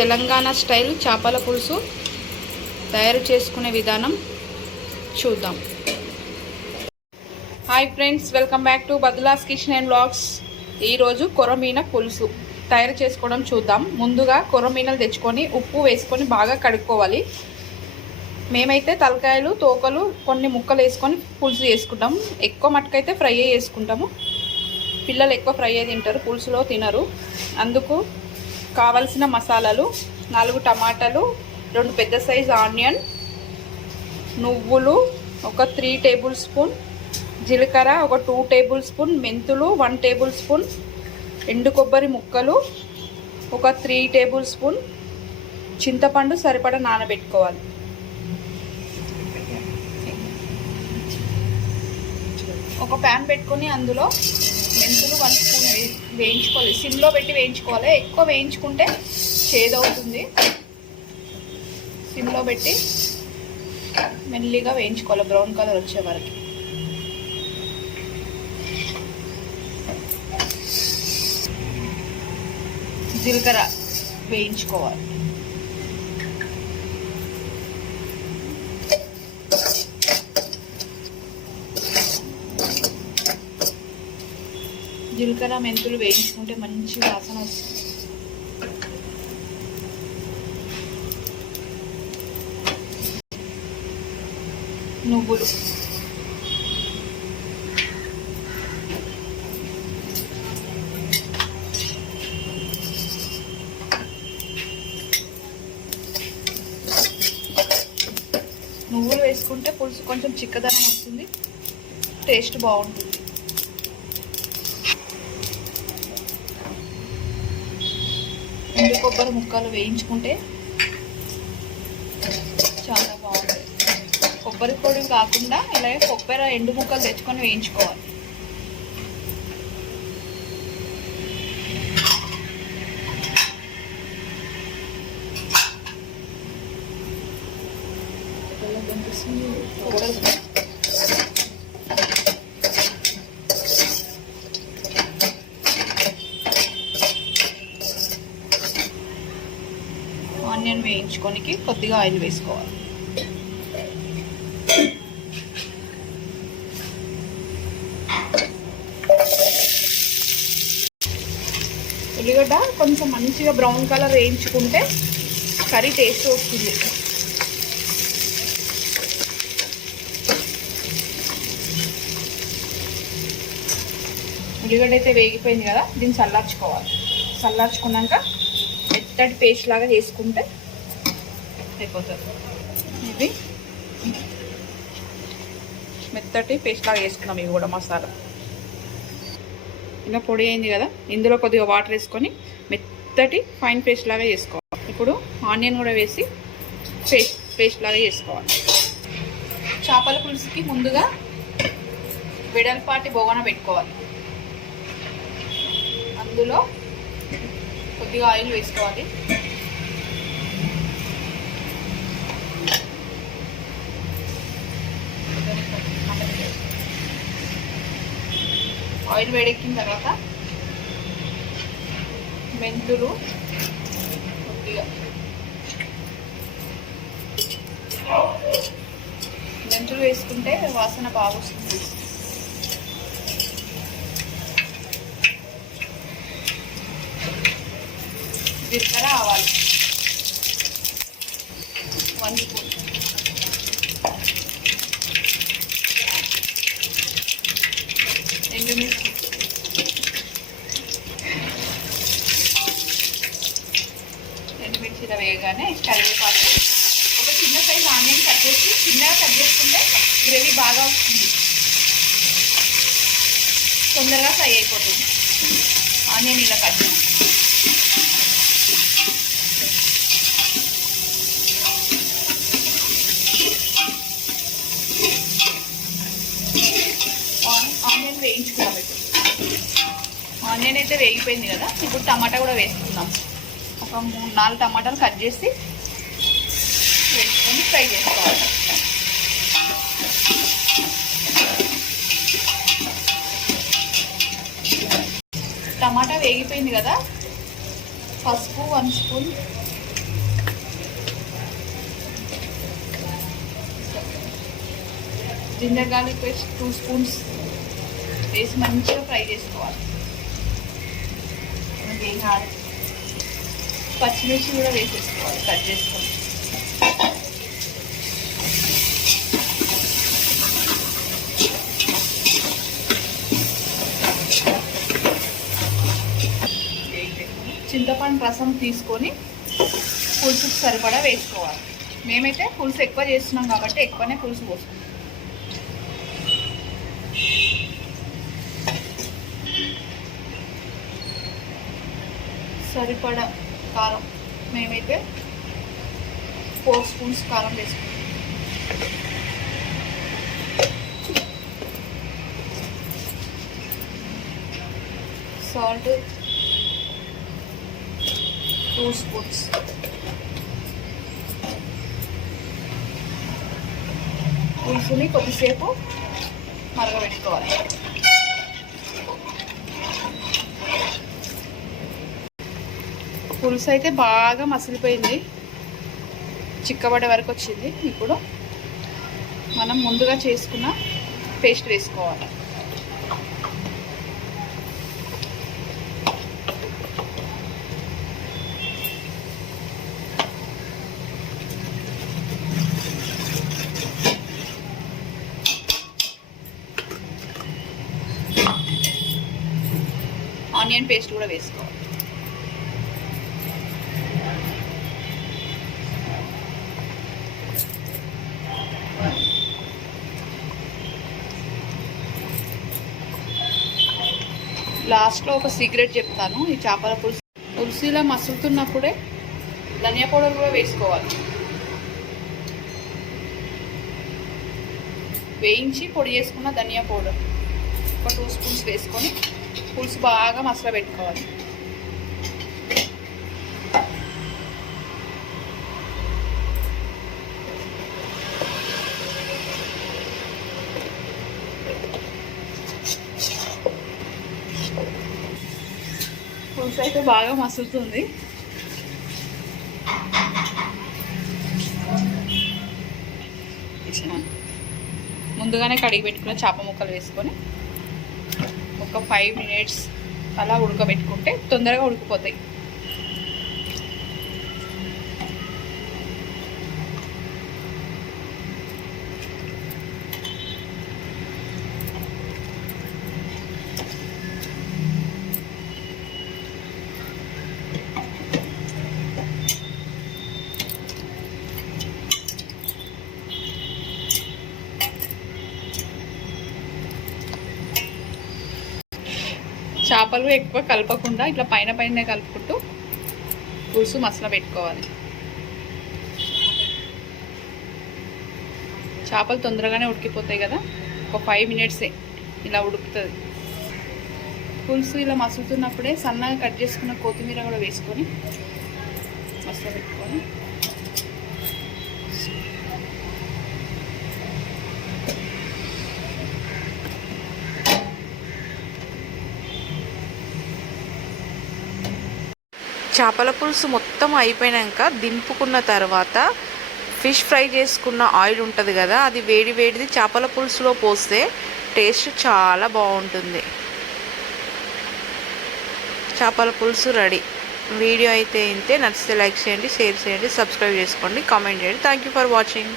Telangana style చేపల పులుసు తయారు చేసుకునే విధానం చూద్దాం. Hi friends, welcome back to బదులాస్ కిచెన్ అండ్ వ్లాగ్స్. ఈరోజు కొరమీన పులుసు తయారు చేసుకోవడం చూద్దాం. ముందుగా కొరమీనలు తెచ్చుకొని ఉప్పు వేసుకొని బాగా కడుక్కోవాలి. మేమైతే తలకాయలు తోకలు కొన్ని ముక్కలు వేసుకొని పులుసు చేసుకుంటాం. ఎక్కువ మట్టుకైతే ఫ్రై చేసుకుంటాము. పిల్లలు ఎక్కువ ఫ్రై తింటారు, పులుసులో తినరు. అందుకు కావలసిన మసాలాలు: 4 టమాటాలు, 2 పెద్ద సైజు ఆనియన్, నువ్వులు ఒక 3 టేబుల్ స్పూన్, జీలకర్ర ఒక 2 టేబుల్ స్పూన్, మెంతులు 1 టేబుల్ స్పూన్, ఎండు కొబ్బరి ముక్కలు ఒక 3 టేబుల్ స్పూన్, చింతపండు సరిపడా నానబెట్టుకోవాలి. ఒక ప్యాన్ పెట్టుకొని అందులో మెంతులు 1 స్పూన్ వేయించుకోవాలి. సిమ్లో పెట్టి వేయించుకోవాలి. ఎక్కువ వేయించుకుంటే చేదవుతుంది. సిమ్లో పెట్టి మెల్లిగా వేయించుకోవాలి బ్రౌన్ కలర్ వచ్చే వరకు. జీలకర్ర వేయించుకోవాలి. జీలకర్ర మెంతులు వేయించుకుంటే మంచి వాసన వస్తుంది. నువ్వులు వేసుకుంటే పులుసు కొంచెం చిక్కదనం వస్తుంది, టేస్ట్ బాగుంటుంది. ఎండు కొబ్బరి ముక్కలు వేయించుకుంటే చాలా బాగుంటుంది. కొబ్బరి పొడి కాకుండా ఇలాగే కొబ్బరి ఎండు ముక్కలు తెచ్చుకొని వేయించుకోవాలి. ఆనియన్ వేయించుకోనికి కొద్దిగా ఆయిల్ వేసుకోవాలి. ఉల్లిగడ్డ కొంచెం మంచిగా బ్రౌన్ కలర్ వేయించుకుంటే కర్రీ టేస్ట్ వస్తుంది. ఉల్లిగడ్డ అయితే వేగిపోయింది కదా, దీన్ని చల్లార్చుకోవాలి. చల్లార్చుకున్నాక మెత్తటి పేస్ట్ లాగా చేసుకుంటే అయిపోతుంది. ఇది మెత్తటి పేస్ట్ లాగా వేసుకున్నాం. ఇవి కూడా మసాలా ఇలా పొడి అయింది కదా, ఇందులో కొద్దిగా వాటర్ వేసుకొని మెత్తటి ఫైన్ పేస్ట్ లాగా చేసుకోవాలి. ఇప్పుడు ఆనియన్ కూడా వేసి పేస్ట్ లాగా చేసుకోవాలి. చేపల పులుసుకి ముందుగా వెడల్పాటి బొగన పెట్టుకోవాలి. అందులో కొద్దిగా ఆయిల్ వేసుకోవాలి. ఆయిల్ వేడెక్కిన తర్వాత మెంతులు కొద్దిగా మెంతులు వేసుకుంటే వాసన బాగా వస్తుంది. జీలకర్ర ఆవాలు 1 స్పూన్, ఎండుమిర్చి ఇలా వేయగానే కరివేపాకు, ఒక చిన్న సైజ్ ఆనియన్ కట్ చేసి చిన్నగా కట్ చేసుకుంటే గ్రేవీ బాగా వస్తుంది, తొందరగా ఫ్రై అయిపోతుంది. ఆనియన్ ఇలా కట్ చేసి ఆనియన్ వేయించుకున్నాం. ఇప్పుడు ఆనియన్ అయితే వేగిపోయింది కదా, ఇప్పుడు టమాటా కూడా వేసుకుందాం. ఒక 3-4 టమాటాలు కట్ చేసి వేసుకొని ఫ్రై చేసుకోవాలి. టమాటా వేగిపోయింది కదా, పసుపు 1 spoon, ginger garlic paste 2 spoons వేసి మంచిగా ఫ్రై చేసుకోవాలి. పచ్చిమిర్చి కూడా వేసేసుకోవాలి కట్ చేసుకొని. చింతపండు రసం తీసుకొని పులుసుకు సరిపడా వేసుకోవాలి. మేమైతే పులుసు ఎక్కువ చేస్తున్నాం కాబట్టి ఎక్కువనే పులుసు పోసుకుంటాం. సరిపడా కారం, మేమైతే 4 స్పూన్స్ కారం వేసుకుంటాం. Salt 2 spoons. పులుసుని కొద్దిసేపు మరగబెట్టుకోవాలి. పులుసు అయితే బాగా మసిలిపోయింది, చిక్కబడే వరకు వచ్చింది. ఇప్పుడు మనం ముందుగా చేసుకున్న పేస్ట్ వేసుకోవాలి. ఆనియన్ పేస్ట్ కూడా వేసుకోవాలి. లాస్ట్లో ఒక సీక్రెట్ చెప్తాను. ఈ చేపల పులుసు ఇలా మసులుతున్నప్పుడే ధనియా పౌడర్ కూడా వేసుకోవాలి. వేయించి పొడి చేసుకున్న ధనియా పౌడర్ ఒక 2 స్పూన్స్ వేసుకొని పులుసు బాగా మసల పెట్టుకోవాలి. పులుసు అయితే బాగా మసులుతుంది. ముందుగానే కడిగి పెట్టుకున్న చేప ముక్కలు వేసుకొని ఒక 5 మినిట్స్ అలా ఉడకబెట్టుకుంటే తొందరగా ఉడికిపోతాయి. చేపలు ఎక్కువ కలపకుండా ఇట్లా పైన పైన కలుపుకుంటూ పులుసు మసల పెట్టుకోవాలి. చేపలు తొందరగానే ఉడికిపోతాయి కదా, ఒక 5 మినిట్సే ఇలా ఉడుకుతుంది. పులుసు ఇలా మసులుతున్నప్పుడే సన్నగా కట్ చేసుకున్న కొత్తిమీర కూడా వేసుకొని మసల పెట్టుకొని చేపల పులుసు మొత్తం అయిపోయాక దింపుకున్న తర్వాత ఫిష్ ఫ్రై చేసుకున్న ఆయిల్ ఉంటుంది కదా, అది వేడి వేడిది చేపల పులుసులో పోస్తే టేస్ట్ చాలా బాగుంటుంది. చేపల పులుసు రెడీ. వీడియో అయితే ఇంతే. నచ్చితే లైక్ చేయండి, షేర్ చేయండి, సబ్స్క్రైబ్ చేసుకోండి, కామెంట్ చేయండి. Thank you for watching.